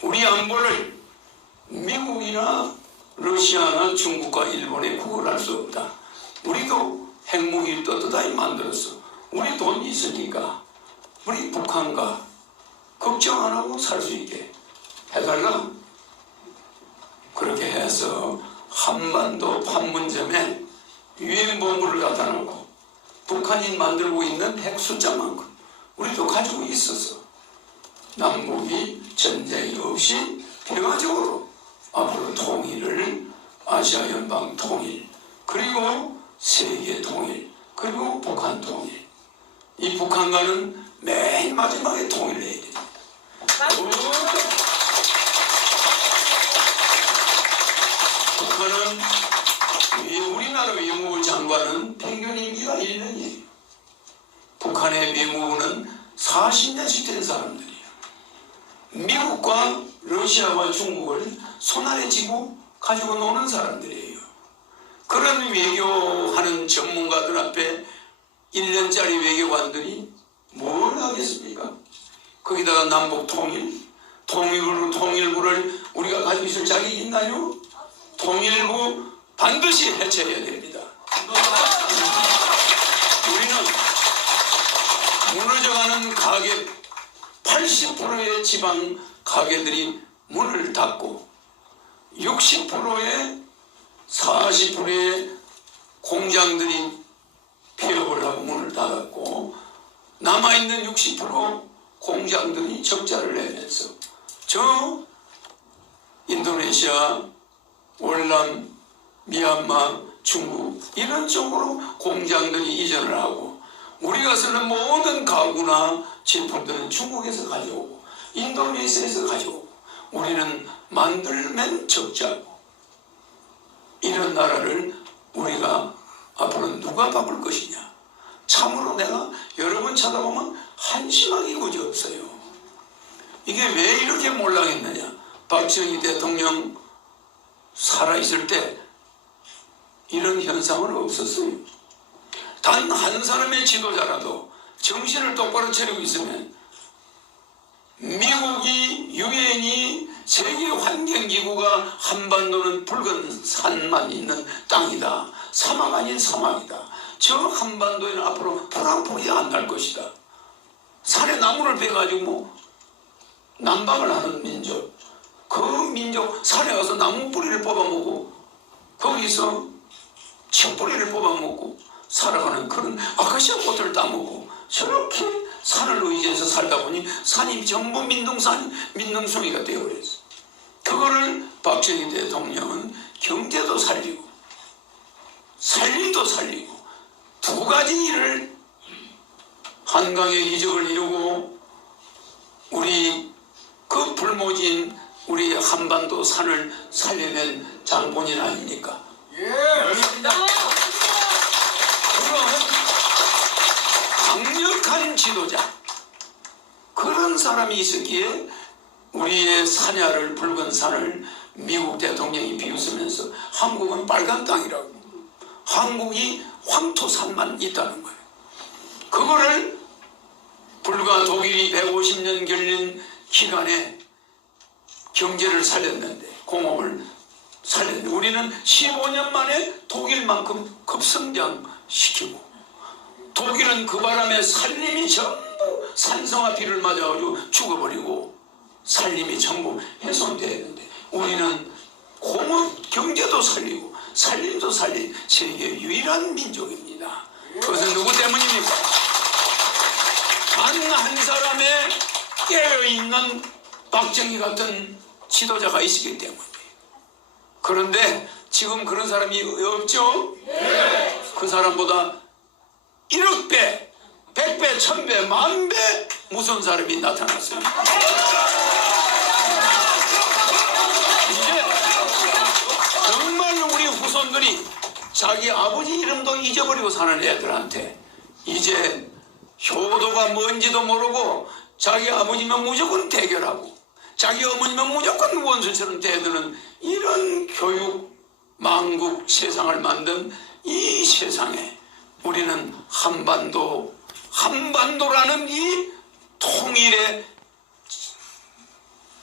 우리 안보를 미국이나 러시아나 중국과 일본에 구걸할 수 없다. 우리도 핵무기를 떳떳하게 만들었어. 우리 돈 있으니까 우리 북한과 걱정 안 하고 살 수 있게 해달라. 그렇게 해서 한반도 판문점에 유엔본부를 갖다 놓고 북한이 만들고 있는 핵 숫자만큼 우리도 가지고 있었어. 남북이 전쟁이 없이 평화적으로 앞으로 통일을, 아시아 연방 통일, 그리고 세계 통일, 그리고 북한 통일. 이 북한과는 맨 마지막에 통일을 해야 됩니다. 북한은 우리나라 외무부 장관은 평균 임기가 1년이에요. 북한의 외무부는 40년씩 된 사람들이에요. 미국과 러시아와 중국을 손안에 쥐고 가지고 노는 사람들이에요. 그런 외교하는 전문가들 앞에 1년짜리 외교관들이 뭘 하겠습니까? 거기다가 남북 통일부를 우리가 가지고 있을 자격이 있나요? 통일부 반드시 해체해야 됩니다. 우리는 무너져가는 가게 80%의 지방 가게들이 문을 닫고 60%의 40%의 공장들이 폐업을 하고 문을 닫았고 남아있는 60% 공장들이 적자를 내면서 저 인도네시아, 월남, 미얀마, 중국 이런 쪽으로 공장들이 이전을 하고 우리가 쓰는 모든 가구나 제품들은 중국에서 가져오고 인도네시아에서 가져오고 우리는 만들면 적자고 이런 나라를 우리가 앞으로 누가 바꿀 것이냐. 참으로 내가 여러 번 쳐다보면 한심하기 그지없어요. 이게 왜 이렇게 몰락했느냐. 박정희 대통령 살아있을 때 이런 현상은 없었어요. 단 한 사람의 지도자라도 정신을 똑바로 차리고 있으면 미국이, 유엔이, 세계환경기구가 한반도는 붉은 산만 있는 땅이다. 사막 아닌 사막이다. 저 한반도에는 앞으로 불 한 폭이 안 날 것이다. 산에 나무를 베가지고 뭐 난방을 하는 민족, 그 민족 산에 가서 나무 뿌리를 뽑아먹고 거기서 칡뿌리를 뽑아먹고 살아가는 그런 아카시아 꽃을 따먹고 저렇게 산을 의지해서 살다 보니 산이 전부 민둥송이가 되어버렸어. 그거를 박정희 대통령은 경제도 살리고 살림도 살리고 두 가지 일을 한강의 기적을 이루고 우리 그 불모진 우리 한반도 산을 살려낸 장본인 아닙니까? 예, 그렇습니다. 그런 강력한 지도자 그런 사람이 있었기에 우리의 산야를 붉은 산을 미국 대통령이 비웃으면서 한국은 빨간 땅이라고 한국이 황토산만 있다는 거예요. 그거를 불과 독일이 150년 걸린 기간에 경제를 살렸는데 공업을 살렸는데 우리는 15년 만에 독일만큼 급성장시키고 독일은 그 바람에 산림이 전부 산성화 비를 맞아가지고 죽어버리고 산림이 전부 훼손되었는데 우리는 공업 경제도 살리고 산림도 살린 세계 유일한 민족입니다. 그것은 누구 때문입니까? 단 한 사람의 깨어있는 박정희 같은 지도자가 있었기 때문이에요. 그런데 지금 그런 사람이 없죠? 네. 그 사람보다 1억 배, 100배, 1000배, 10,000배 무서운 사람이 나타났어요. 이제 정말로 우리 후손들이 자기 아버지 이름도 잊어버리고 사는 애들한테 이제 효도가 뭔지도 모르고 자기 아버지면 무조건 대결하고 자기 어머니면 무조건 원수처럼 대드는 이런 교육 망국 세상을 만든 이 세상에 우리는 한반도라는 이 통일의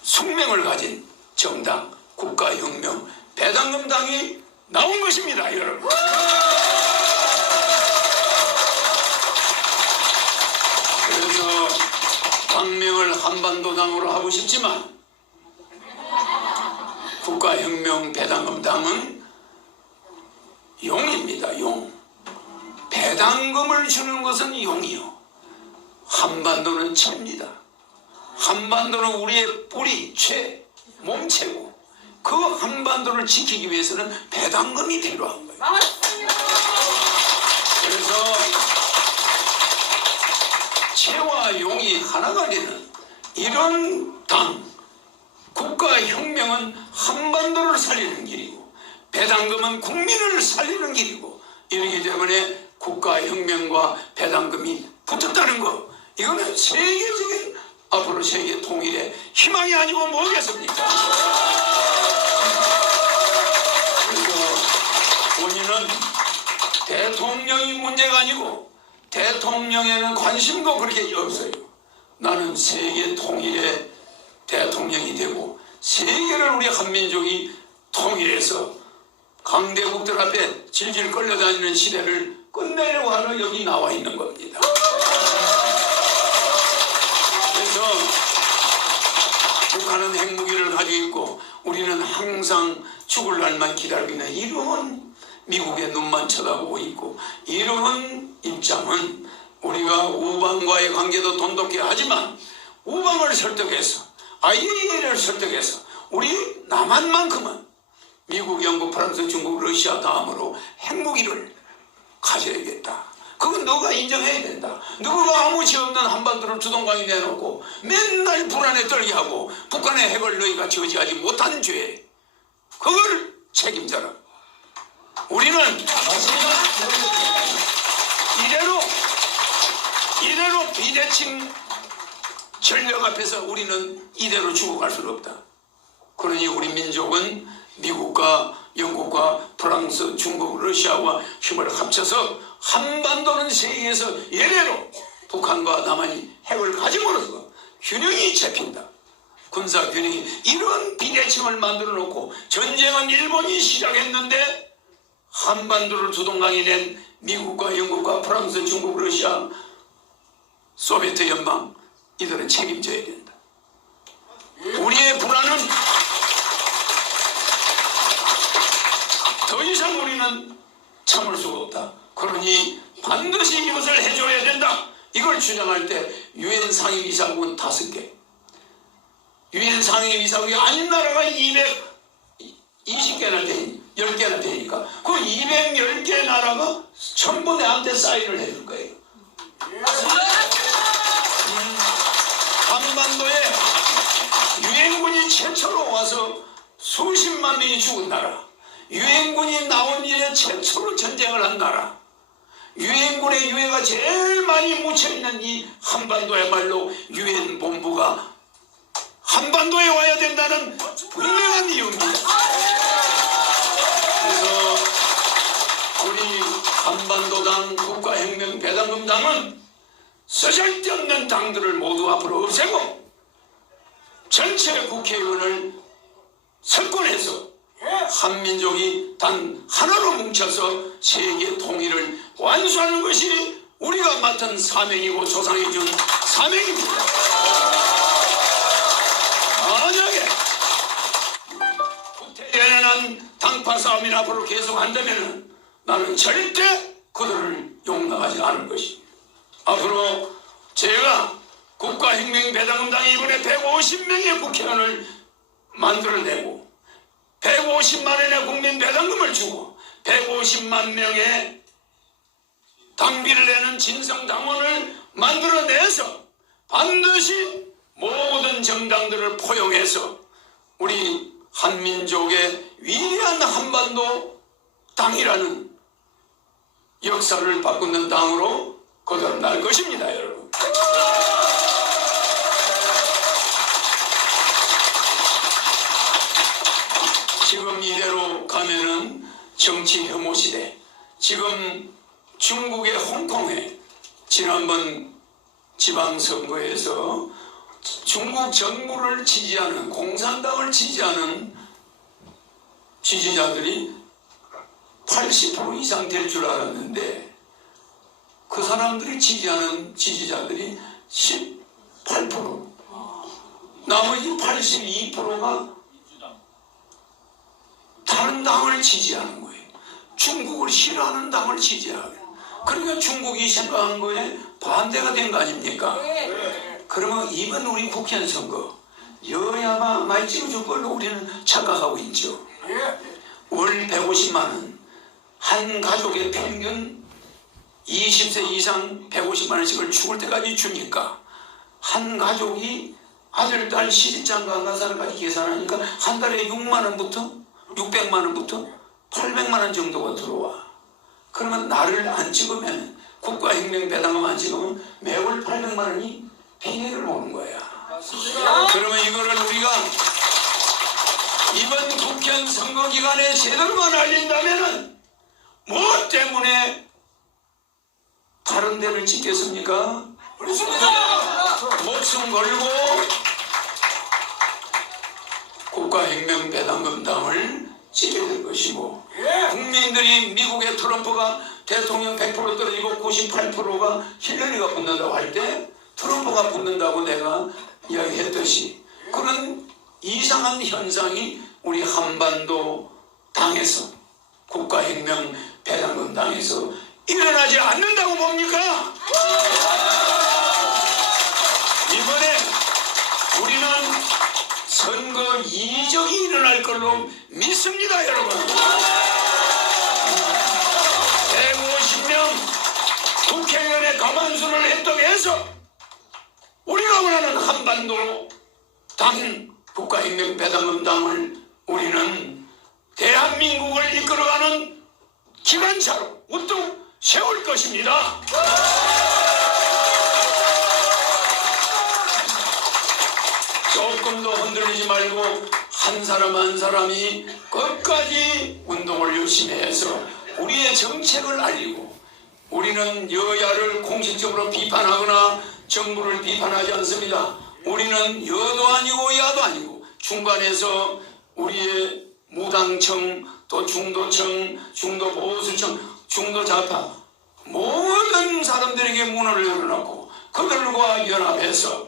숙명을 가진 정당 국가혁명 배당금당이 나온 것입니다, 여러분. 그래서 당명을 한반도당으로 하고 싶지만 국가혁명 배당금당은 용입니다. 용. 배당금을 주는 것은 용이요, 한반도는 채입니다. 한반도는 우리의 뿌리, 채, 몸체고 그 한반도를 지키기 위해서는 배당금이 필요한 거예요. 그래서 채와 용이 하나가 되는 이런 당 국가혁명은 한반도를 살리는 길이고 배당금은 국민을 살리는 길이고, 이러기 때문에 국가혁명과 배당금이 붙었다는 것, 이거는 세계적인 앞으로 세계 통일의 희망이 아니고 뭐겠습니까? 그래서 원인은 대통령이 문제가 아니고 대통령에는 관심도 그렇게 없어요. 나는 세계 통일의 대통령이 되고 세계를 우리 한민족이 통일해서 강대국들 앞에 질질 끌려다니는 시대를 끝내려고 하는 여기 나와 있는 겁니다. 그래서 북한은 핵무기를 가지고 있고 우리는 항상 죽을 날만 기다리고 있는 이런 미국의 눈만 쳐다보고 있고, 이런 입장은 우리가 우방과의 관계도 돈독해 하지만 우방을 설득해서 IAEA를 설득해서 우리 남한만큼은 미국, 영국, 프랑스, 중국, 러시아 다음으로 핵무기를 가져야겠다. 그건 너가 인정해야 된다. 너가 아무 죄 없는 한반도를 주동강에 내놓고 맨날 불안에 떨게 하고 북한의 핵을 너희가 저지하지 못한 죄, 그걸 책임져라. 우리는 이대로 비대칭 전력 앞에서 우리는 이대로 죽어갈 수는 없다. 그러니 우리 민족은 미국과 영국과 프랑스, 중국, 러시아와 힘을 합쳐서 한반도는 세계에서 예외로 북한과 남한이 핵을 가짐으로써 균형이 잡힌다. 군사 균형이, 이런 비대칭을 만들어 놓고 전쟁은 일본이 시작했는데 한반도를 주동강에 낸 미국과 영국과 프랑스, 중국, 러시아, 소비에트 연방, 이들은 책임져야 된다. 우리의 불안은 더 이상 우리는 참을 수가 없다. 그러니 반드시 이것을 해줘야 된다. 이걸 주장할 때 유엔 상임이사국은 5개, 유엔 상임이사국이 아닌 나라가 220개나 되니 10개나 되니까 그 210개 나라가 전부 내한테 사인을 해줄 거예요. 한반도에 유엔군이 최초로 와서 수십만 명이 죽은 나라, 유엔군이 나온 이래 최초로 전쟁을 한 나라, 유엔군의 유해가 제일 많이 묻혀있는 이 한반도야말로 유엔 본부가 한반도에 와야 된다는 분명한 이유입니다. 그래서 우리 한반도당 국가혁명 배당금당은 쓰잘데없는 당들을 모두 앞으로 없애고 전체 국회의원을 석권해서 한민족이 단 하나로 뭉쳐서 세계 통일을 완수하는 것이 우리가 맡은 사명이고 조상이 준 사명입니다. 만약에 후퇴연연한 당파 싸움이 앞으로 계속한다면 나는 절대 그들을 용납하지 않을 것입니다. 앞으로 제가 국가혁명 배당금당이 이번에 150명의 국회의원을 만들어내고 150만 원의 국민 배당금을 주고 150만 명의 당비를 내는 진성당원을 만들어내서 반드시 모든 정당들을 포용해서 우리 한민족의 위대한 한반도 당이라는 역사를 바꾸는 당으로 거듭날 것입니다, 여러분. 지금 이대로 가면은 정치 혐오 시대, 지금 중국의 홍콩에 지난번 지방선거에서 중국 정부를 지지하는, 공산당을 지지하는 지지자들이 80% 이상 될 줄 알았는데 그 사람들이 지지하는 지지자들이 18%, 나머지 82%가 다른 당을 지지하는 거예요. 중국을 싫어하는 당을 지지하고. 그러니까 중국이 생각한 거에 반대가 된 거 아닙니까? 그러면 이번 우리 국회의원 선거 여야가 많이 찍어줄 걸로 우리는 착각하고 있죠. 월 150만 원, 한 가족의 평균 20세 이상 150만 원씩을 죽을 때까지 주니까 한 가족이 아들, 딸 시집장가 간 사람까지 계산하니까 한 달에 6만 원부터 600만 원부터 800만 원 정도가 들어와. 그러면 나를 안 찍으면, 국가혁명배당금 안 찍으면 매월 800만 원이 피해를 보는 거야. 그러면 이거를 우리가 이번 국회의원 선거 기간에 제대로만 알린다면은 뭐 때문에 다른 데를 찍겠습니까? 목숨 걸고 국가혁명배당금당을 찍게 될 것이고, 국민들이 미국의 트럼프가 대통령 100% 떨어지고 98%가 힐러리가 붙는다고 할 때 트럼프가 붙는다고 내가 이야기했듯이 그런 이상한 현상이 우리 한반도 당에서, 국가혁명배당금 당에서 일어나지 않는다고 봅니까? 이번에 우리는 선거 이적이 일어날 걸로 믿습니다, 여러분. 150명 국회의원의 과반수를 획득해서 우리가 원하는 한반도 당, 국가혁명배당금당을 우리는 대한민국을 이끌어가는 기관차로 우뚝 세울 것입니다. 조금도 흔들리지 말고 한 사람 한 사람이 끝까지 운동을 열심히 해서 우리의 정책을 알리고, 우리는 여야를 공식적으로 비판하거나 정부를 비판하지 않습니다. 우리는 여도 아니고 야도 아니고 중간에서 우리의 무당청, 또 중도청, 중도보수청, 중도좌파 모든 사람들에게 문을 열어놓고 그들과 연합해서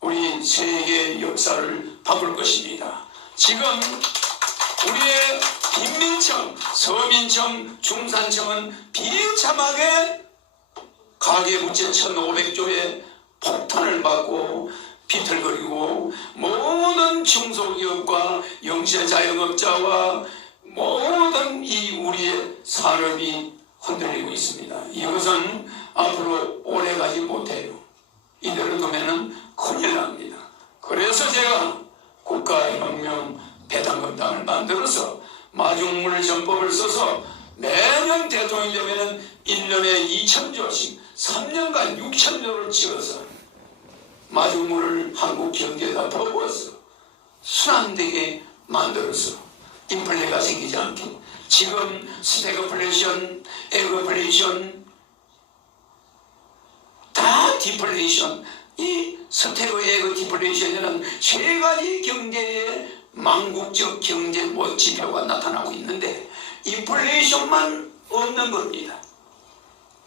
우리 세계 역사를 바꿀 것입니다. 지금 우리의 빈민청, 서민청, 중산청은 비참하게 가계부채 1,500조의 폭탄을 맞고 비틀거리고 모든 중소기업과 영세자영업자와 모든 이 우리의 산업이 흔들리고 있습니다. 이것은 앞으로 오래가지 못해요. 이대로 두면은 큰일 납니다. 그래서 제가 국가혁명배당금당을 만들어서 마중물 전법을 써서 매년 대통령이 되면은 1년에 2,000조씩 3년간 6,000조를 찍어서 마중물을 한국 경제에다 퍼부어서 순환되게 만들어서 인플레가 생기지 않게, 지금 스태그플레이션, 에그플레이션, 다 디플레이션, 이 스태그 에그 디플레이션이라는 세 가지 경제의 망국적 경제 지표가 나타나고 있는데 인플레이션만 없는 겁니다.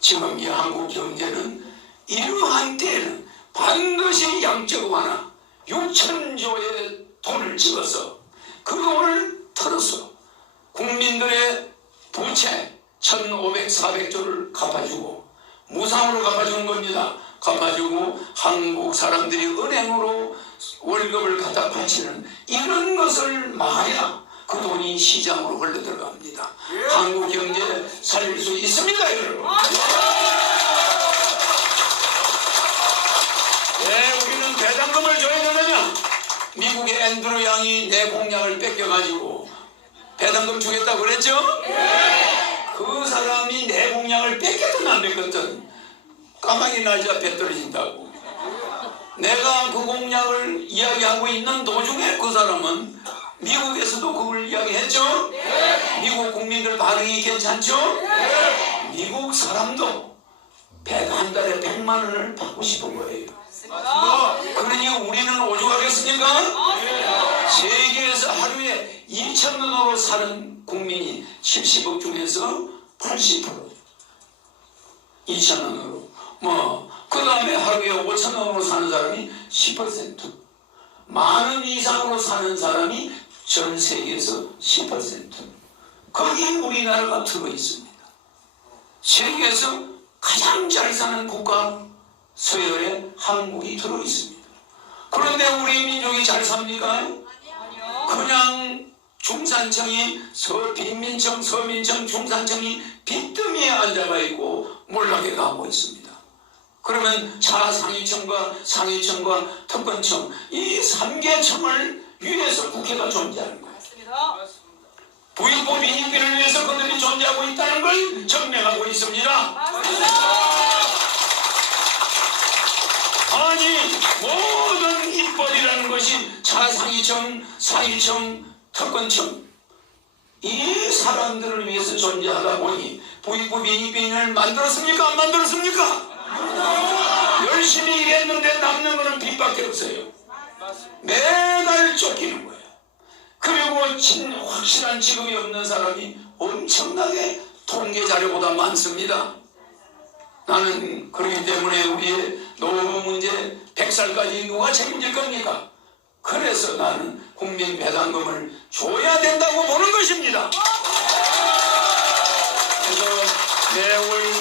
지금 이 한국 경제는 이러한 때에는 반드시 양적 완화 6,000조의 돈을 찍어서 그 돈을 털어서 국민들의 부채 1,500, 400조를 갚아주고 무상으로 갚아주는 겁니다. 갚아주고 한국 사람들이 은행으로 월급을 갖다 바치는 이런 것을 막아야 그 돈이 시장으로 흘러 들어갑니다. 한국 경제 살릴 수 있습니다, 여러분. 왜 우리는 배당금을 줘야 되느냐? 미국의 앤드루 양이 내 공약을 뺏겨가지고 배당금 주겠다고 그랬죠? 그 사람이 내 공약을 뺏겼든 안 뺏겼든 까마귀 날짜 배 떨어진다고. 내가 그 공약을 이야기하고 있는 도중에 그 사람은 미국에서도 그걸 이야기했죠? 미국 국민들 반응이 괜찮죠? 미국 사람도 한 달에 100만 원을 받고 싶은 거예요. 그러니 우리는 오죽하겠습니까? 세계에서 하루에 2,000원으로 사는 국민이 70억 중에서 80%. 2,000원으로. 그 다음에 하루에 5,000원으로 사는 사람이 10%. 10,000원 이상으로 사는 사람이 전 세계에서 10%. 거기에 우리나라가 들어 있습니다. 세계에서 가장 잘 사는 국가 서열에 한국이 들어 있습니다. 그런데 우리 민족이 잘 삽니까? 그냥 중산층이 빈민층, 서민층, 중산층이 빈틈에 앉아가 있고 몰락해 가고 있습니다. 그러면 차상위층과 상위층과 특권층 이 3계층을 위해서 국회가 존재하는 거예요. 부익부 빈익빈을 위해서 그들이 존재하고 있다는 걸 증명하고 있습니다. 아니 모든 입법이라는 것이 차상위층, 상위층, 특권층 이 사람들을 위해서 존재하다 보니 부익부 빈익빈을 만들었습니까? 안 만들었습니까? 열심히 일했는데 남는 것은 빚밖에 없어요. 매달 쫓기는 거예요. 그리고 확실한 직업이 없는 사람이 엄청나게 통계 자료보다 많습니다. 나는 그렇기 때문에 우리의 노후 문제 100살까지 누가 책임질 겁니까? 그래서 나는 국민 배당금을 줘야 된다고 보는 것입니다. 그래서 매월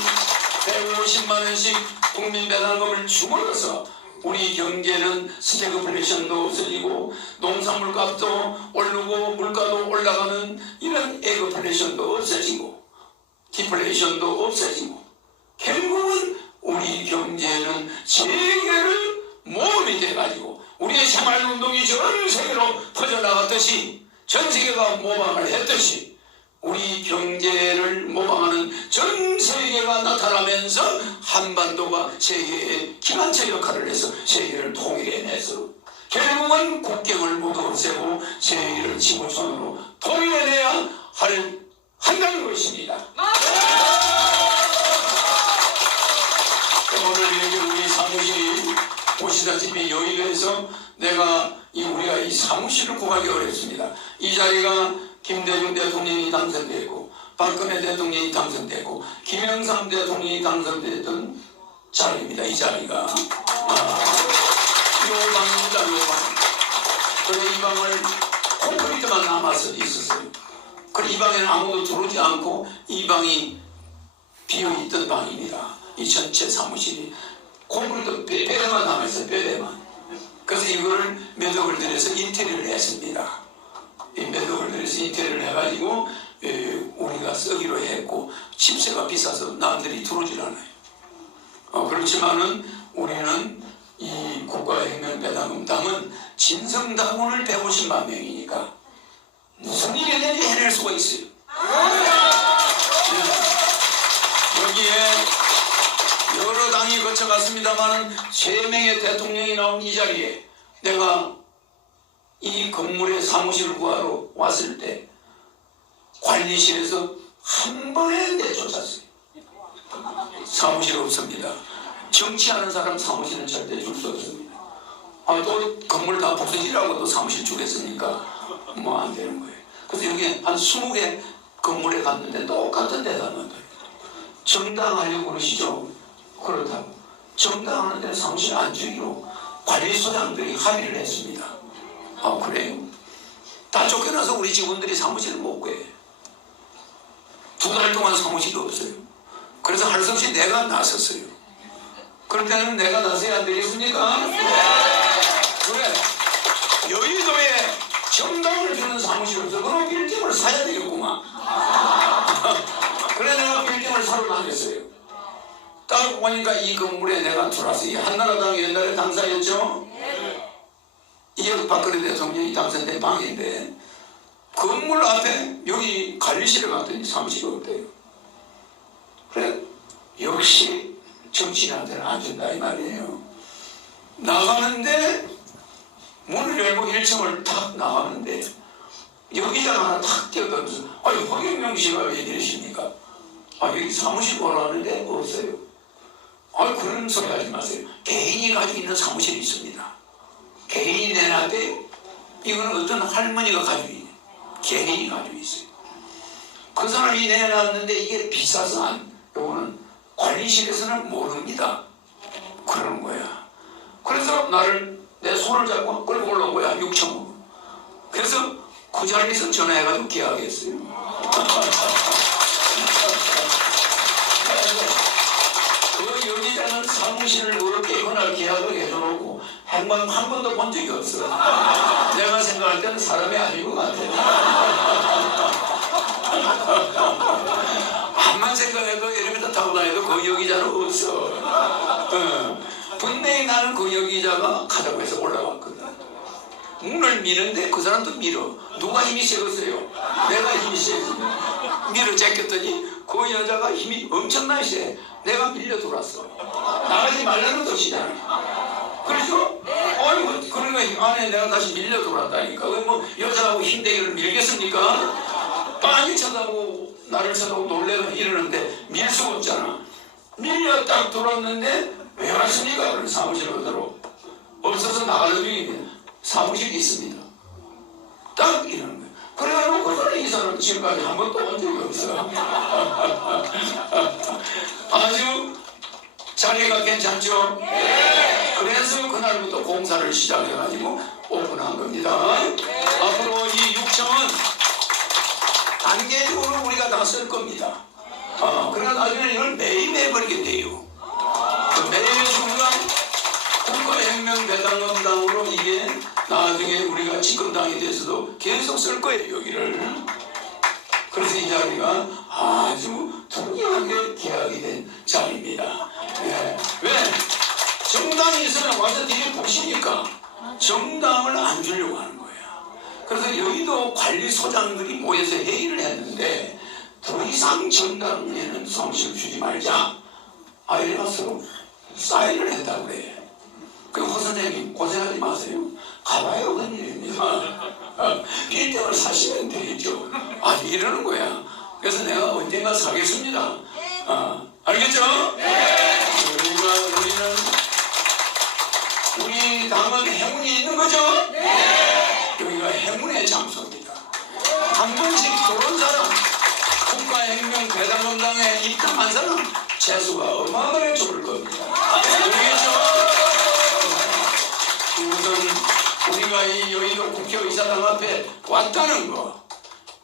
150만 원씩 국민 배당금을 주고서 우리 경제는 스태그플레이션도 없어지고 농산물 값도 오르고 물가도 올라가는 이런 에그플레이션도 없어지고 디플레이션도 없어지고 결국은 우리 경제는 세계를 모험이 돼가지고 우리의 생활운동이 전 세계로 퍼져나갔듯이 전 세계가 모방을 했듯이 우리 경제를 모방하는 전 세계가 나타나면서 한반도가 세계의 기관차 역할을 해서 세계를 통일해내서 결국은 국경을 모두 없애고 세계를 지구촌으로 통일해내야 한다는 것입니다. 오늘 이렇게 우리 사무실이 보시다시피 여의도에서 우리가 이 사무실을 구하기 어렵습니다. 이 자리가 김대중 대통령이 당선되고 박근혜 대통령이 당선되고 김영삼 대통령이 당선되던 자리입니다. 이 자리가 요 방입니다. 요 방. 그래 이 방을 콘크리트만 남아서 있었어요. 그래 이 방에는 아무도 들어오지 않고 이 방이 비어있던 방입니다. 이 전체 사무실이 콘크리트 뼈대만 남아있어요. 뼈대만. 그래서 이거를 몇 억을 들여서 인테리어를 했습니다. 몇 억을 들여서 인테리어를 해가지고 우리가 쓰기로 했고 집세가 비싸서 남들이 들어오질 않아요. 그렇지만은 우리는 이 국가혁명 배당금당은 진성당원을 150만 명이니까 무슨 일이든지 해낼 수가 있어요. 여기에 여러 당이 거쳐갔습니다만 3명의 대통령이 나온 이 자리에 내가 이 건물에 사무실을 구하러 왔을 때 관리실에서 한 번에 내쫓았어요. 사무실 없습니다. 정치하는 사람 사무실은 절대 줄 수 없습니다. 또 건물 다 부서지라고 또 사무실 주겠습니까? 안 되는 거예요. 그래서 여기 한 20개 건물에 갔는데 똑같은 대답만 돼요. 정당하려고 그러시죠? 그렇다고. 정당하는데 사무실 안 주기로 관리소장들이 합의를 했습니다. 그래요? 다 쫓겨나서 우리 직원들이 사무실을 못 구해요. 2달 동안 사무실이 없어요. 그래서 할 수 없이 내가 나섰어요. 그럴 때는 내가 나서야 안 되겠습니까? 그래. 여의도에 정당을 주는 사무실 없어. 그럼 빌딩을 사야 되겠구만. 그래 내가 빌딩을 사러 다녔어요. 딱 보니까 이 건물에 내가 들어왔어요. 한나라당 옛날에 당사였죠? 이게 박근혜 대통령이 당선된 방인데 건물 앞에 여기 관리실에 갔더니 사무실이 없대요. 그래 역시 정치인한테는 안 준다 이 말이에요. 나가는데 문을 열고 1층을 탁 나가는데 여기다가 하나 탁 띄어던져서 허경영 씨가 왜 이러십니까? 여기 사무실 보러 왔는데 없어요. 그런 소리 하지 마세요. 개인이 가지고 있는 사무실이 있습니다. 개인이 내놨대요. 이거는 어떤 할머니가 가지고 있네. 개인이 가지고 있어요. 그 사람이 내놨는데 이게 비싸서 요거는 관리실에서는 모릅니다. 그러는 거야. 그래서 내 손을 잡고 끌고 올라온 거야. 6천원. 그래서 그 자리에서 전화해가지고 계약했어요. 그 여기자는 사무실을 그렇게 그날 계약을 해줘놓고 한 번도 본 적이 없어. 내가 생각할 때는 사람이 아닌 것 같아. 암만 생각해도 엘리베이터 타고 다녀도 그 여기자는 없어. 분명히 나는 그 여기자가 가자고 해서 올라왔거든. 문을 미는데 그 사람도 밀어. 누가 힘이 세겠어요? 내가 힘이 세지. 밀어 제꼈더니 그 여자가 힘이 엄청나게 세. 내가 밀려 들어왔어. 나가지 말라는 뜻이잖아. 그래서 그러니까 안에 내가 다시 밀려 들어왔다니까. 뭐 여자하고 힘대기를 밀겠습니까? 빤히 쳐다보고 나를 쳐다보고 놀래고 이러는데 밀 수가 없잖아. 밀려 딱 들어왔는데 왜 왔습니까? 그런 사무실로 들어. 없어서 나가는 중인데 사무실이 있습니다. 딱 이러는 거야. 그래가지고 이 사람 지금까지 한 번도 온 적이 없어. 아주 자리가 괜찮죠? 그래서 그날부터 공사를 시작해가지고 오픈한 겁니다. 앞으로 이 6층은 단계적으로 우리가 다 쓸 겁니다. 그러나 나중에 이걸 매일 해버리게 돼요. 매일 순간 국가혁명배당금당으로 이게 나중에 우리가 집권당이 돼서도 계속 쓸 거예요, 여기를. 그래서 이 자리가 아주 특이하게 계약이 된 자리입니다. 왜? 정당이 있으면 와서 뒤에 보시니까 정당을 안 주려고 하는 거야. 그래서 여의도 관리소장들이 모여서 회의를 했는데 더 이상 정당에는 사무실 주지 말자. 이래서 사인을 했다고 그래. 그 선생님 고생하지 마세요. 가봐요. 그런 일입니다. 빌딩을 사시면 되겠죠. 이러는 거야. 그래서 내가 언젠가 사겠습니다. 알겠죠? 우리 당은 행운이 있는 거죠? 여기가 행운의 장소입니다. 한 번씩 들어온 사람, 국가혁명배당금당에 입당한 사람 재수가 어마어마하게 좋을 겁니다. 알겠죠? 우선 우리가 이 여의도 국회의사당 앞에 왔다는 거,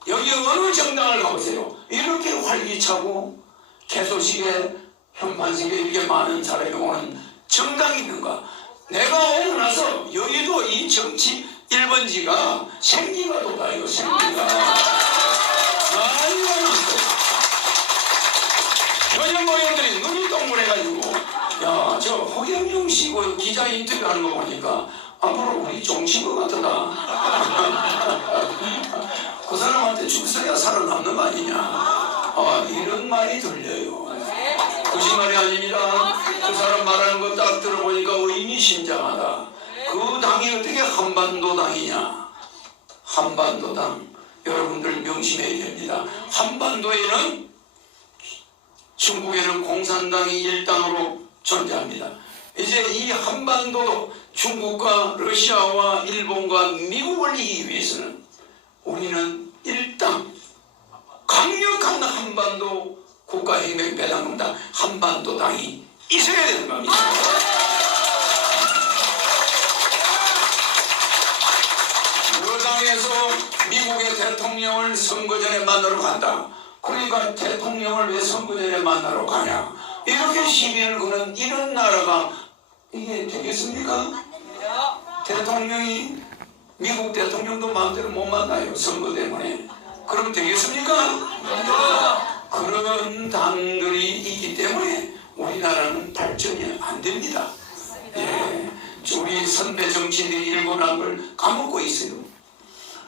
여기 어느 정당을 가보세요. 이렇게 활기차고 개소식에 현판식에 이렇게 많은 사람이 오는 정당이 있는가. 내가 오고 나서 여의도 이 정치 1번지가 생기가 돋아요. 생기가 많이 많았어요. 현역 모형들이 눈이 동그래가지고 저 허경영 씨 기자 인터뷰하는 거 보니까 앞으로 우리 종친 것 같다. 그 사람한테 죽서야 살아남는 거 아니냐. 이런 말이 들려요. 거짓말이 아닙니다. 그 사람 말하는 거 딱 들어보니까 의미심장하다. 그 당이 어떻게 한반도당이냐. 한반도당. 여러분들 명심해야 됩니다. 한반도에는 중국에는 공산당이 일당으로 존재합니다. 이제 이 한반도도 중국과 러시아와 일본과 미국을 이기기 위해서는 우리는 일당 강력한 한반도 국가혁명배당금당 한반도당이 있어야 되는 겁니다. 여당에서 미국의 대통령을 선거 전에 만나러 간다. 그러니까 대통령을 왜 선거 전에 만나러 가냐. 이렇게 시비를 거는 이런 나라가 이게 되겠습니까? 대통령이 미국 대통령도 마음대로 못 만나요. 선거 때문에. 그럼 되겠습니까? 그런 당들이 있기 때문에 우리나라는 발전이 안 됩니다. 우리 선배 정치인들이 일본한 걸 까먹고 있어요.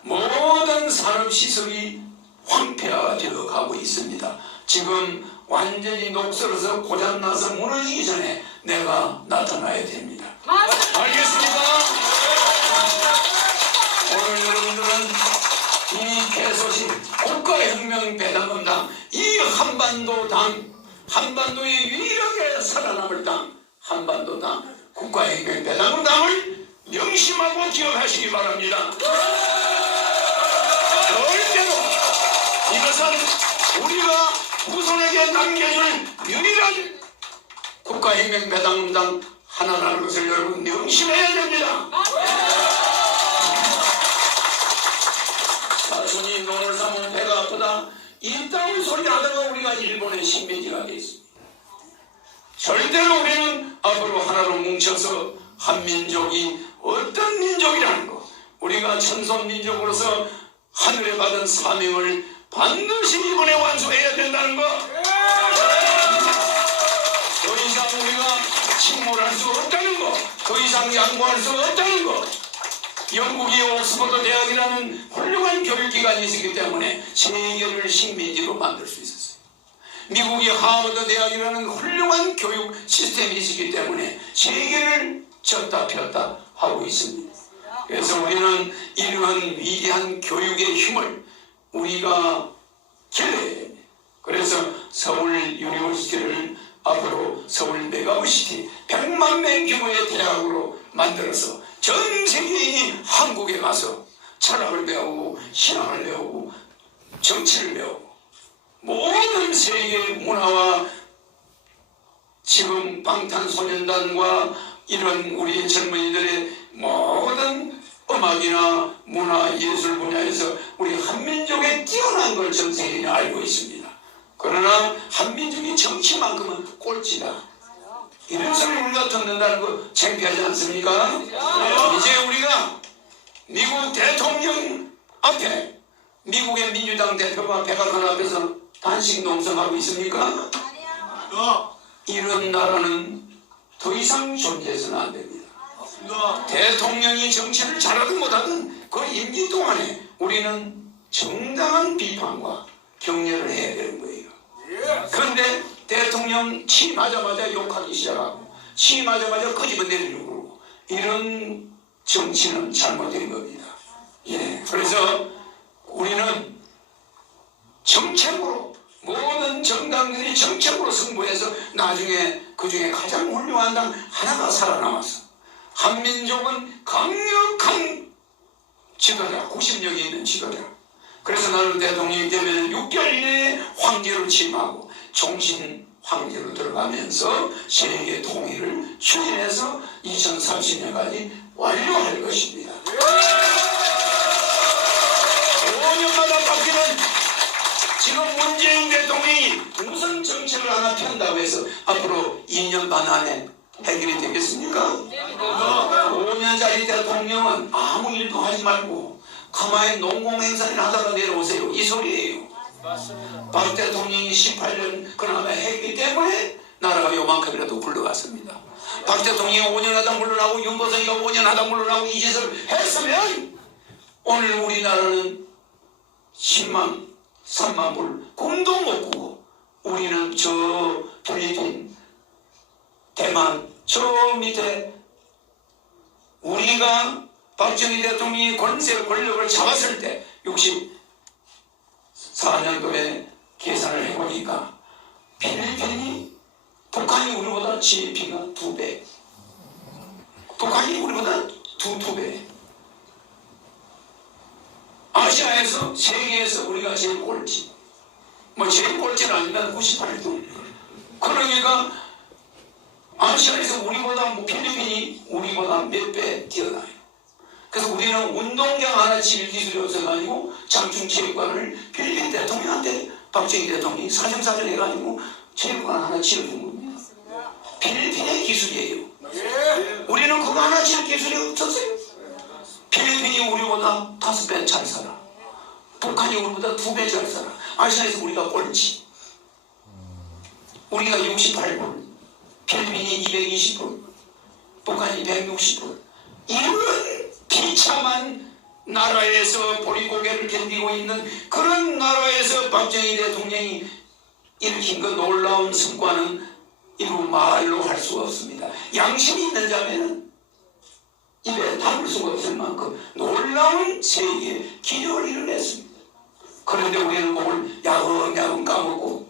모든 산업시설이 황폐화되어 가고 있습니다. 지금 완전히 녹슬어서 고장나서 무너지기 전에 내가 나타나야 됩니다. 알겠습니까? 오늘 여러분들은 이 개소식 국가혁명배당금당 이 한반도당 한반도에 유일하게 살아남을 땅 한반도당 국가혁명배당당을 명심하고 기억하시기 바랍니다. 절대로 이것은 우리가 후손에게 남겨줄 유일한 국가혁명배당당 하나라는 것을 여러분 명심해야 됩니다. 사촌이 논을 삼으면 배가 아프다 이 땅의 소리 하다가 우리가 일본의 식민지가 됐습니다. 절대로 우리는 앞으로 하나로 뭉쳐서 한민족이 어떤 민족이라는 것 우리가 천손민족으로서 하늘에 받은 사명을 반드시 이번에 완수해야 된다는 것 더 이상 우리가 침몰할 수 없다는 것 더 이상 양보할 수 없다는 것 영국이 옥스퍼드 대학이라는 훌륭한 교육기관이 있었기 때문에 세계를 식민지로 만들 수 있었어요. 미국이 하버드 대학이라는 훌륭한 교육 시스템이 있었기 때문에 세계를 졌다 폈다 하고 있습니다. 그래서 우리는 이러한 위대한 교육의 힘을 우리가 길러야 됩니다. 그래서 서울 유니버시티를 앞으로 서울 메가시티 100만 명 규모의 대학으로 만들어서 전 세계인이 한국에 가서 철학을 배우고 신앙을 배우고 정치를 배우고 모든 세계 문화와 지금 방탄소년단과 이런 우리 젊은이들의 모든 음악이나 문화 예술 분야에서 우리 한민족의 뛰어난 걸 전 세계인이 알고 있습니다. 그러나 한민족이 정치만큼은 꼴찌다. 이런 소리 우리가 듣는다는 거 창피하지 않습니까? 이제 우리가 미국 대통령 앞에 미국의 민주당 대표가 백악관 앞에서 단식 농성하고 있습니까? 이런 나라는 더 이상 존재해서는 안 됩니다. 대통령이 정치를 잘하든 못하든 그 임기 동안에 우리는 정당한 비판과 격려를 해야 되는 거예요. 그런데 대통령 취임하자마자 욕하기 시작하고 취임하자마자 거짓말 내리려고 그러고 이런 정치는 잘못된 겁니다. 예, 그래서 우리는 정책으로 모든 정당들이 정책으로 승부해서 나중에 그 중에 가장 훌륭한 당 하나가 살아남아서 한민족은 강력한 지도자, 구심력이 있는 지도자. 그래서 나는 대통령이 되면 6개월 이내에 황제로 취임하고 종신 황제로 들어가면서 세계 통일을 추진해서 2030년까지 완료할 것입니다. 5년마다 바뀌는 지금 문재인 대통령이 무슨 정책을 하나 편다고 해서 앞으로 2년 반 안에 해결이 되겠습니까? 5년짜리 대통령은 아무 일도 하지 말고 가만히 농공행사를 하다가 내려오세요. 이 소리예요. 박 대통령이 18년 그나마 했기 때문에 나라가 요만큼이라도 굴러갔습니다. 박 대통령이 5년 하다 물러나고 윤보성이가 5년 하다 물러나고 이 짓을 했으면 오늘 우리나라는 10만 3만 불 꿈도 못 꾸고 우리는 저 필리핀 대만 저 밑에 우리가 박정희 대통령이 권력을 잡았을 때 64년도에 계산을 해보니까 필리핀이 북한이 우리보다 GDP가 2배 북한이 우리보다 2배 아시아에서 세계에서 우리가 제일 꼴찌 뭐 제일 꼴찌는 아니면 98등 그러니까 아시아에서 우리보다 뭐 필리핀이 우리보다 몇 배 뛰어나요. 그래서 우리는 운동장 하나 지을 기술이 없어가지고 장충체육관을 필리핀 대통령한테 박정희 대통령이 사정사정 해가지고 체육관 하나 지어준 겁니다. 필리핀의 기술이에요. 우리는 그거 하나 지을 기술이 없었어요. 필리핀이 우리보다 5배 잘 살아. 북한이 우리보다 2배 잘 살아. 아시아에서 우리가 꼴찌. 우리가 68불, 필리핀이 220불, 북한이 160불. 이런 비참한 나라에서 보릿고개를 견디고 있는 그런 나라에서 박정희 대통령이 일으킨 그 놀라운 성과는 이루 말로 할 수가 없습니다. 양심이 있는 자매는 입에 담을 수가 없을 만큼 놀라운 세계 기적을 이뤄냈습니다. 그런데 우리는 몸을 야금야금 까먹고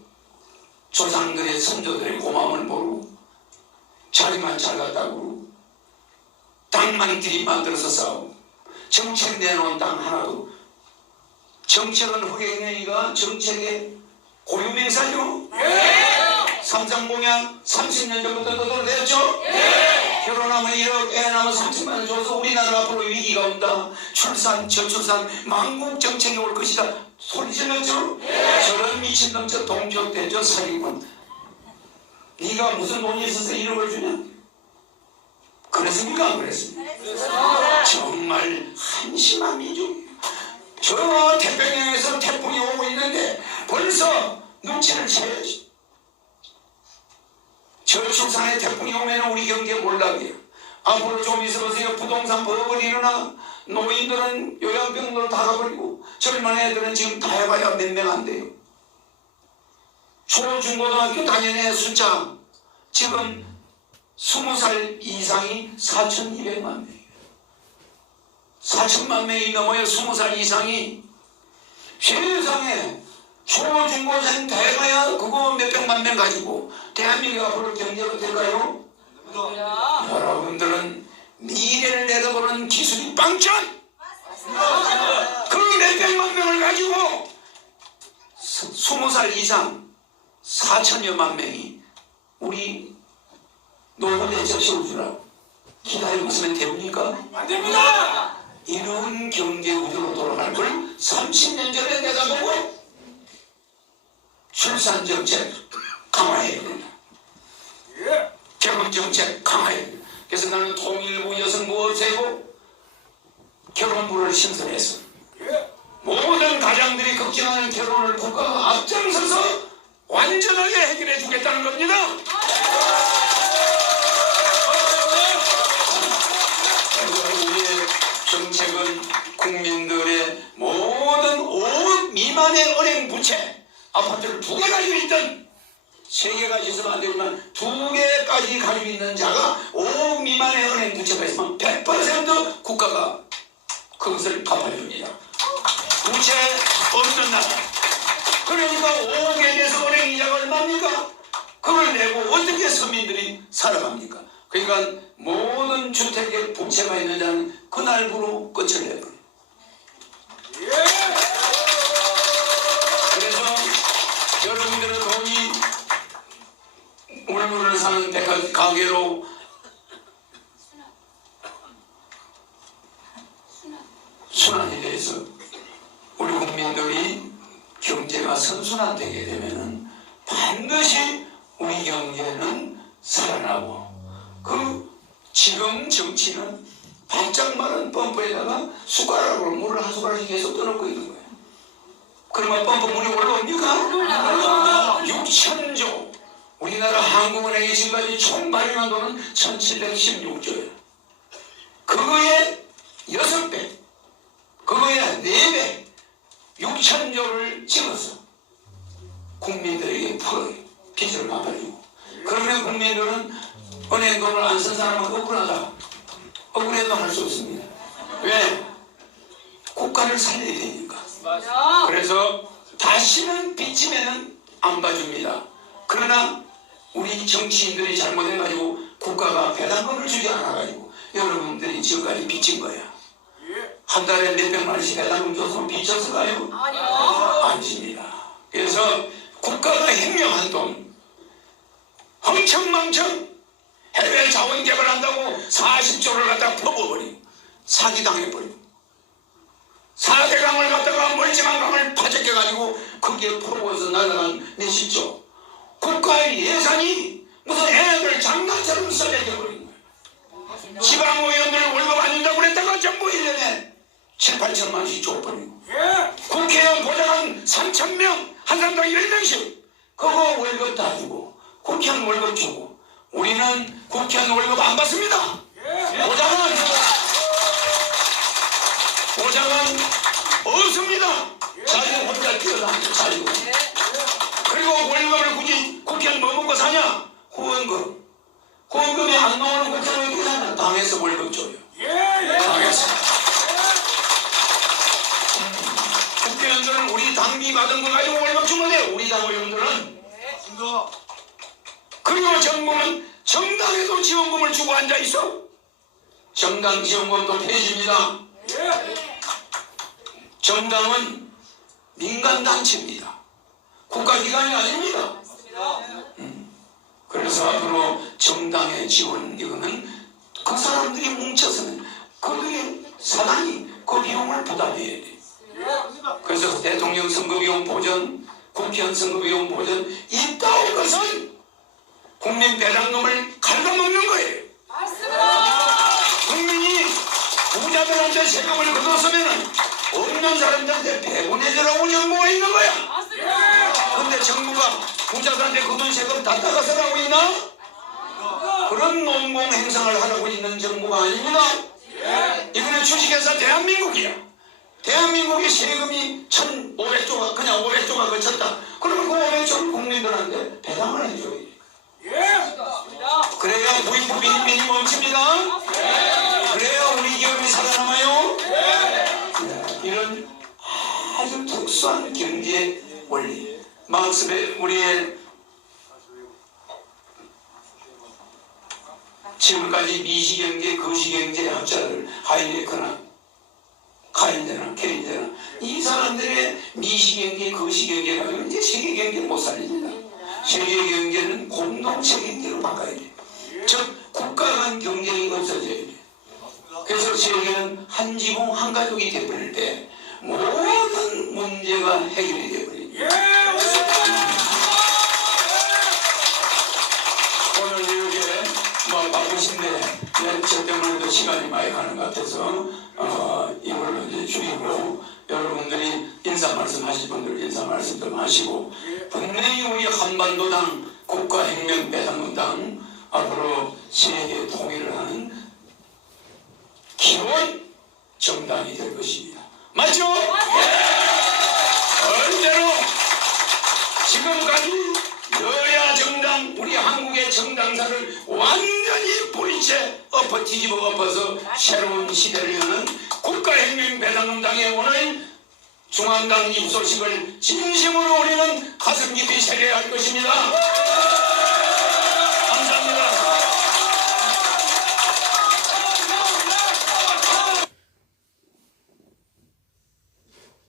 조상들의 선조들의 고마움을 모르고 자리만 잘 갔다고 그러고 땅만 들이만들어서 싸우고 정책 내놓은 땅 하나도 정책은 허경영이가 정책의 고유명사죠. 삼성공약 30년 전부터 너들냈죠. 결혼하면 1억, 애 낳으면 30만 원 줘서 우리나라 앞으로 위기가 온다. 출산, 저출산, 망국 정책이 올 것이다. 소리 질렀죠? 저런 미친놈 저 동족대저 사기꾼. 네가 무슨 돈이 있어서 1억을 주냐? 그랬습니까? 안 그랬습니까? 정말 한심한 민족이에요. 저 태평양에서 태풍이 오고 있는데 벌써 눈치를 채야지. 저출산에 태풍이 오면 우리 경제 몰락이에요. 앞으로 좀 있어보세요. 부동산 버벅을 일어나 노인들은 요양병으로 다 가버리고 젊은 애들은 지금 다 해봐야 몇 명 안 돼요. 초, 중고등학교 다니는 애 숫자 지금 20살 이상이 4,200만 명이에요. 4천만 명이 넘어요. 20살 이상이. 세상에 초, 중고생 돼가야 그거 몇백만 명 가지고 대한민국 앞으로 경제가 될까요? 여러분들은 미래를 내다보는 기술이 빵점! 그 몇백만 명을 가지고 20살 이상 4천여만 명이 우리 노후대 적시우주라고 기다리고 있으면 됩니까? 안 됩니다! 이런 경제 구조로 돌아갈 걸 30년 전에 내다보고 출산 정책 강화해야 된다. 결혼 정책 강화해야 된다. 그래서 나는 통일부 여성부 없애고 결혼부를 신설해서 모든 가장들이 걱정하는 결혼을 국가가 앞장서서 완전하게 해결해 주겠다는 겁니다. 우리의 정책은 국민들의 모든 5억 미만의 은행 부채, 아파트를 2개 가지고 있던 3개가 있으면 안 되지만 2개까지 가지고 있는 자가 5억 미만의 은행 부채가 있으면 100% 국가가 그것을 갚아줍니다. 부채 없는 나라. 그러니까 5억에 대해서 은행 이자가 얼마입니까? 그걸 내고 어떻게 서민들이 살아갑니까? 그러니까 모든 주택에 부채가 있는 자는 그날부로 끝을 내버려요. 그래서 여러분들의 돈이 물건을 사는 백화점 가게로 순환이 돼서 우리 국민들이 경제가 선순환되게 되면은 반드시 우리 경제는 살아나고 지금 정치는 반짝 마른 펌프에다가 숟가락으로 물을 한 숟가락씩 계속 떠넣고 있는 거예요. 그러면 펌프 물이 올라옵니까? 6천조. 우리나라 한국은행이 지금까지 총 발행한 돈은 1716조예요. 그거에 6배, 그거에 4배, 6천조를 찍어서 국민들에게 풀어요. 빚을 갚아주고. 그러면 국민들은 은행 돈을 안 쓴 사람은 억울하다. 억울해도 할 수 없습니다. 왜? 국가를 살려야 되니까. 그래서 다시는 빚지면은 안 봐줍니다. 그러나 우리 정치인들이 잘못해가지고 국가가 배당금을 주지 않아가지고 여러분들이 지금까지 빚진 거야. 한 달에 몇백만 원씩 배당금 줬으면 빚졌을까요? 아니요. 아닙니다. 그래서 국가가 횡령한 돈 흥청망청 해외 자원 개발한다고 40조를 갖다가 퍼부어버리고 사기당해버리고 4대강을 갖다가 멀쩡한 강을 파적해가지고 거기에 퍼부어서 날아간 몇십조. 국가의 예산이 무슨 애들 장난처럼 써내겨버린 거예요. 지방의원들 월급 안 준다고 그랬다가 전부 1년에 7, 8천만 원씩 줘버리고 국회의원 보좌관 3,000명 한 사람당 10명씩 그거 월급 다 주고 국회의원 월급 주고 우리는 국회의원 월급 안 받습니다. 보장은 없습니다. 자기 혼자 뛰어다니고 자유. 그리고 월급을 굳이 국회의원 뭐 먹고 사냐? 후원금. 후원금이 안 나오는 국회의원 어떻게 사냐? 당에서 월급 줘요. 당에서. 국회의원들은 우리 당비 받은 거 가지고 월급 주면 돼요. 우리 당 의원들은 그리고 정부는 정당에도 지원금을 주고 앉아있어. 정당 지원금도 폐지입니다. 정당은 민간단체입니다. 국가기관이 아닙니다. 그래서 앞으로 정당의 지원, 이거는 그 사람들이 뭉쳐서는 그들의 사단이 그 비용을 부담해야 돼. 그래서 대통령 선거비용 보전, 국회의원 선거비용 보전, 이따온 것은 국민 배당금을 갉아먹는 거예요. 국민이 부자들한테 세금을 걷었으면 없는 사람들한테 배분해주라고 정부가 있는 거야. 근데 정부가 부자들한테 걷은 세금 다 따가서 하고 있나? 그런 농공 행상을 하려고 있는 정부가 아닙니다. 이번에 주식회사 대한민국이야. 대한민국의 세금이 1,500조가 그냥 500조가 거쳤다. 그러면 그 500조를 국민들한테 배당을 해줘야 돼. 그래야 부익부 빈민이 멈춥니다. 그래야 우리 기업이 살아남아요. 이런 아주 특수한 경제 원리. 막스의 우리의 지금까지 미시경제, 거시경제 학자들 하이데크나 카인제나 케인제나 이 사람들의 미시경제, 거시경제 가지고 이제 세계경제를 못 살립니다. 세계경제는 공동체 경제로 바꿔야 돼. 즉 국가 간 경쟁이 없어져야 돼. 그래서 세계는 한 지붕 한 가족이 되어버릴 때 모든 문제가 해결이 되어버립니다. 오늘 이렇게 바쁘신데 저 때문에도 시간이 많이 가는 것 같아서 이걸로 이제 줄이고 여러분들이 인사 말씀 하실 분들 인사 말씀 좀 하시고 분명히 우리 한반도당 국가혁명배당문당 앞으로 세계 통일을 하는 기본 정당이 될 것입니다. 맞죠? 절대로 지금까지 여야 정당 우리 한국의 정당사를 완전히 뿌리채 뒤집어 엎어서 새로운 시대를 여는 국가혁명배당문당의 오늘 중앙당 입소식을 진심으로 우리는 가슴 깊이 새겨야 할 것입니다.